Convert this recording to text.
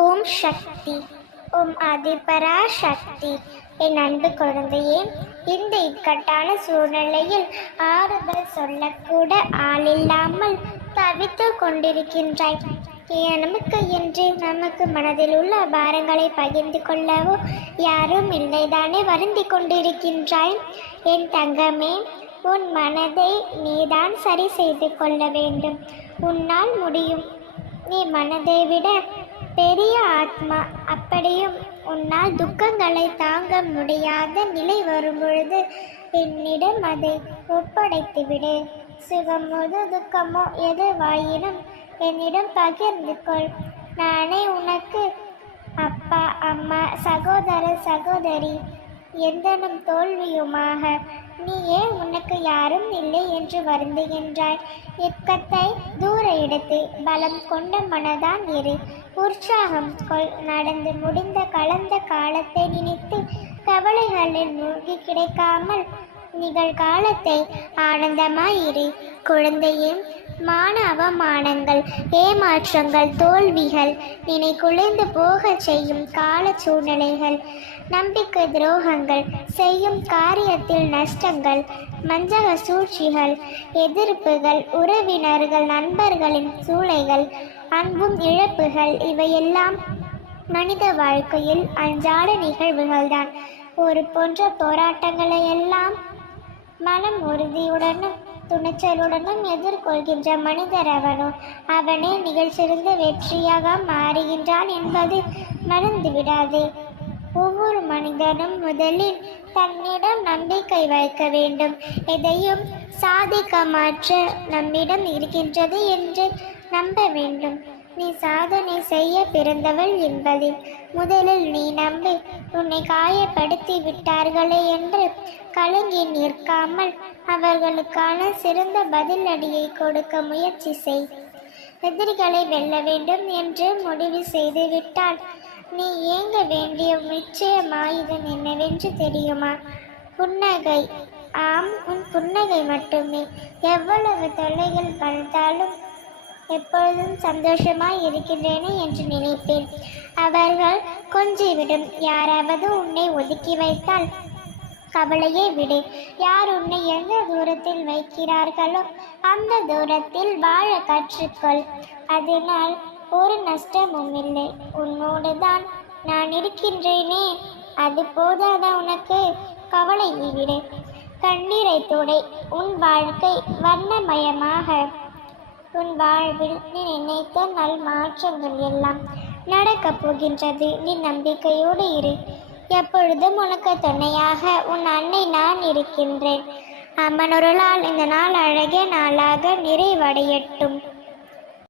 ஓம் சக்தி. ஓம் ஆதிபரா சக்தி. என் அன்பு குழந்தையே, இந்த இக்கட்டான சூழ்நிலையில் ஆறுதல் சொல்லக்கூட ஆளில்லாமல் தவித்து கொண்டிருக்கின்றாய். நமக்கு என்று நமக்கு மனதில் உள்ள பாரங்களை பகிர்ந்து கொள்ளவோ யாரும் இல்லைதானே வருந்தி கொண்டிருக்கின்றாய். என் தங்கமே, உன் மனதை நீதான் சரி செய்து கொள்ள வேண்டும். உன்னால் முடியும். நீ மனதை விட பெரிய ஆத்மா. அப்படியும் உன்னால் துக்கங்களை தாங்க முடியாத நிலை வரும்பொழுது என்னிடம் அதை ஒப்படைத்து விடு. சுகமோ துக்கமோ எதுவாயினும் என்னிடம் பகிர்ந்து கொள். நானே உனக்கு அப்பா, அம்மா, சகோதர, சகோதரி, எந்தனும் தோல்வியுமாக. நீ ஏன் உனக்கு யாரும் இல்லை என்று வருந்துகின்றாய்? இக்கத்தை தூர எடுத்து பலம் கொண்ட மனதான் இரு. உற்சாகம் கொள். நடந்து முடிந்த கலந்த காலத்தை நினைத்து கவலைகளில் மூழ்கி கிடைக்காமல் நிகழ்காலத்தை ஆனந்தமாயிரு. குழந்தையே, மான அவமானங்கள், ஏமாற்றங்கள், தோல்விகள், நினை குலைந்து போக செய்யும் கால சூழ்நிலைகள், நம்பிக்கை துரோகங்கள், செய்யும் காரியத்தில் நஷ்டங்கள், மஞ்சக சூழ்ச்சிகள், எதிர்ப்புகள், உறவினர்கள், நண்பர்களின் சூளைகள், அன்பும் இழப்புகள், இவையெல்லாம் மனித வாழ்க்கையில் அன்றாட நிகழ்வுகள்தான். ஒரு போன்ற போராட்டங்களை எல்லாம் மனம் உறுதியுடனும் துணிச்சலுடனும் எதிர்கொள்கின்ற மனிதர் அவனே நிகழ்ச்சிருந்த வெற்றியாக மாறுகின்றான் என்பது மறந்துவிடாதே. ஒவ்வொரு மனிதனும் முதலில் தன்னிடம் நம்பிக்கை வைக்க வேண்டும். எதையும் சாதிக்க மாற்ற நம்மிடம் இருக்கின்றது என்று நம்ப வேண்டும். நீ சாதனை செய்ய பிறந்தவள் என்பதை முதலில் நீ நம்பி, உன்னை காயப்படுத்தி விட்டார்களே என்று கலங்கி நிற்காமல் அவர்களுக்கான சிறந்த பதிலடியை கொடுக்க முயற்சி செய். எதிரிகளை வெல்ல வேண்டும் என்று முடிவு செய்து விட்டால் நீ ஏங்க வேண்டிய நிச்சயம் ஆயுதம் என்னவென்று தெரியுமா? புன்னகை. ஆம், உன் புன்னகை மட்டுமே. எவ்வளவு தொல்லைகள் படுத்தாலும் எப்பொழுதும் சந்தோஷமாய் இருக்கின்றேனே என்று நினைப்பேன். அவர்கள் கொஞ்சிவிடும். யாராவது உன்னை ஒதுக்கி வைத்தால் கவலையே விடு. யார் உன்னை எந்த தூரத்தில் வைக்கிறார்களோ அந்த தூரத்தில் வாழ கற்றுக்கொள். அதனால் ஒரு நஷ்டமும் இல்லை. உன்னோடு தான் நான் இருக்கின்றேனே, அது போதாத உனக்கு? கவலையை விடு. கண்ணீரை துடை. உன் வாழ்க்கை வண்ணமயமாக. உன் வாழ்வில் நீ நினைத்த நல் மாற்றங்கள் எல்லாம் நடக்கப் போகின்றது. நீ நம்பிக்கையோடு இரு. எப்பொழுதும் உனக்கு துணையாக உன் அன்னை நான் இருக்கின்றேன். அம்மனொருளால் இந்த நாள் அழகிய நாளாக நிறைவடையட்டும்.